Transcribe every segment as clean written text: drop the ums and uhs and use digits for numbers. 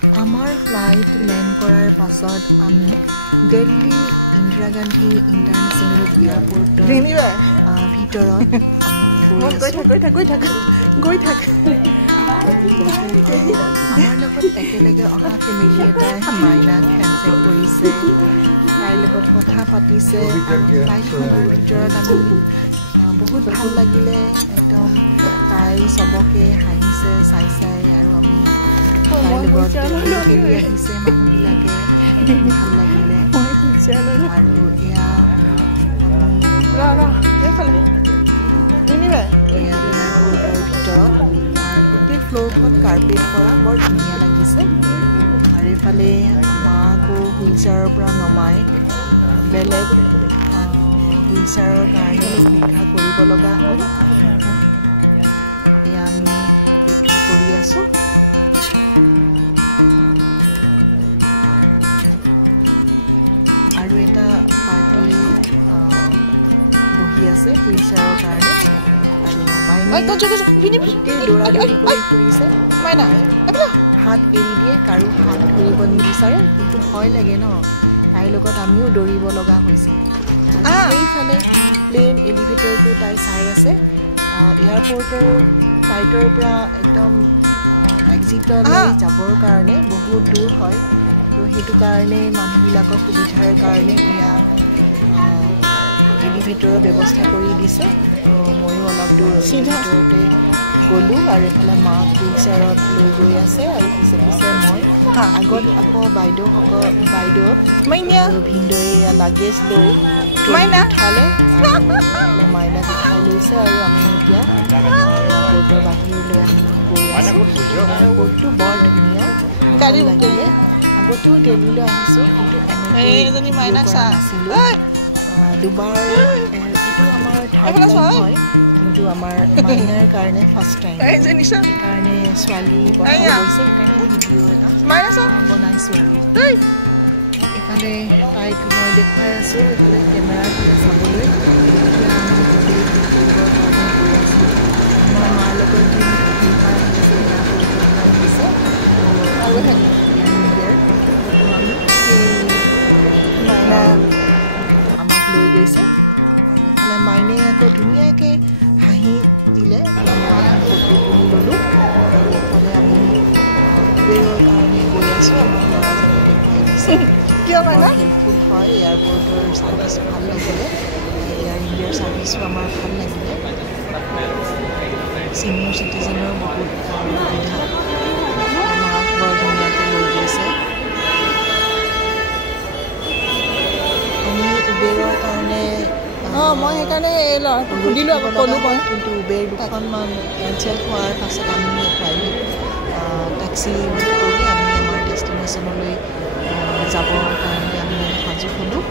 আমাৰ flight land কৰাৰ পাছত আমি দিল্লী ইন্দিৰা গান্ধী ইণ্টাৰনেশ্যনেল এয়াৰপৰ্টৰ ভিতৰত গৈ থাক আমাৰ লগত একেলগে অহা ফেমিলি এটাই মাইনাক হেণ্ডশেক কৰিছে, তাইৰ লগত কথা পাতিছে। ফ্লাইটখনৰ ভিতৰত আমি বহুত ভাল লাগিলে, একদম তাই চবকে হাঁহিছে চাই আৰু আমি তাইৰ লগত খেলি আহিছে মানুহবিলাকে, ভাল লাগিলে। আৰু এয়া এয়াৰপৰ্টৰ ভিতৰত গোটেই ফ্ল'ৰখন কাৰ্পেট কৰা, বৰ ধুনীয়া লাগিছে। আৰু এইফালে আমাকো হুইল চেয়াৰৰ পৰা নমাই বেলেগ হুইল চেয়াৰৰ কাৰণে অপেক্ষা কৰিব লগা হ'ল। এয়া আমি অপেক্ষা কৰি আছোঁ। আৰু এটা পাৰ্টি বহি আছে হুইল চেয়াৰৰ কাৰণে। আৰু মাইনাই গোটেই দৌৰা-দৌৰি কৰি ফুৰিছে, হাত এৰি দিয়ে, কাৰো হাত ধৰিব নিবিচাৰে, কিন্তু ভয় লাগে ন, তাইৰ লগত আমিও দৌৰিব লগা হৈছে। সেইফালে প্লেন এলিভেটৰটো তাই চাই আছে। এয়াৰপৰ্টৰ ফ্লাইটৰ পৰা একদম এক্সিটলৈ যাবৰ কাৰণে বহুত দূৰ হয়, তো সেইটো কাৰণে মানুহবিলাকৰ সুবিধাৰ কাৰণে এয়া এলিভেটৰৰ ব্যৱস্থা কৰি দিছে। তো ময়ো অলপ দূৰ এলিভেটৰতে গ'লোঁ আৰু এইফালে মাক হুইল চেয়াৰত লৈ গৈ আছে আৰু পিছে পিছে মই। আগত আকৌ বাইদেউ আৰু ভিনদেউৱে লাগেজ লৈ উঠালে, মাইনাক উঠাই লৈছে আৰু আমি এতিয়া এয়াৰপৰ্টৰ বাহিৰলৈ আমি গৈ আছোঁ। এয়াৰপৰ্টটো বৰ ধুনীয়া, ভাল লাগিলে। আগতেও দিল্লীলৈ আহিছোঁ, কিন্তু এনেকৈ নাছিলোঁ। দুবাৰ এইটো আমাৰ থাৰ্ড টাইম হয়, কিন্তু আমাৰ মাইনাৰ কাৰণে ফাৰ্ষ্ট টাইম, সেইকাৰণে ছোৱালী প্ৰথম গৈছে, সেইকাৰণে ভিডিঅ' এটা বনাইছোঁ। আৰু এইফালে তাইক মই দেখুৱাই আছোঁ, এইফালে কেমেৰাফালে চাবলৈ। এতিয়া আমি চবেই কৰিবৰ কাৰণে গৈ আছোঁ। আমাৰ মাৰ লগত যি ফিল্টাৰ আহিছে, আহিছে আৰু আমাক লৈ গৈছে। আৰু এইফালে মাইনে আকৌ ধুনীয়াকৈ হাঁহি দিলে, মই ফটো তুলি ল'লোঁ। আৰু এইফালে আমি উবেৰৰ কাৰণে গৈ আছোঁ, আমাক ল'ৰাজনে দেখুৱাই দিছে। হেল্পফুল হয়, এয়াৰপৰ্টৰ ছাৰ্ভিচ ভাল লাগিলে, এয়াৰ ইণ্ডিয়াৰ ছাৰ্ভিচো আমাৰ ভাল লাগিলে। ছিনিয়ৰ চিটিজেনৰ বহুত সুবিধা, আমাক বৰ ধুনীয়াকৈ লৈ গৈছে। আমি উবেৰৰ কাৰণে মই সেইকাৰণে সুধিলোঁ, কিন্তু উবেৰ দুখনমান কেঞ্চেল হোৱাৰ পাছত আমি প্ৰাইভেট টেক্সি কৰি আমি আমাৰ ডেষ্টিনেশ্যনলৈ যাবৰ কাৰণে আমি সাজু হ'লোঁ।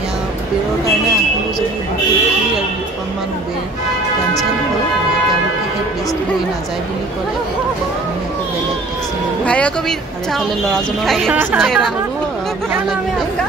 এয়া উবেৰৰ কাৰণে আহিলোঁ যদি বহুত ভিৰ আৰু দুখনমান উবেৰ কেঞ্চেল হ'ল, তেওঁলোকে সেই প্লেচটোলৈ নাযায় বুলি ক'লে, গতিকে আমি আকৌ বেলেগ টেক্সি ল'লোঁ। আৰু এইফালে ল'ৰাজনৰ লগত চিনাকি হ'লোঁ, ভাল লাগিলে।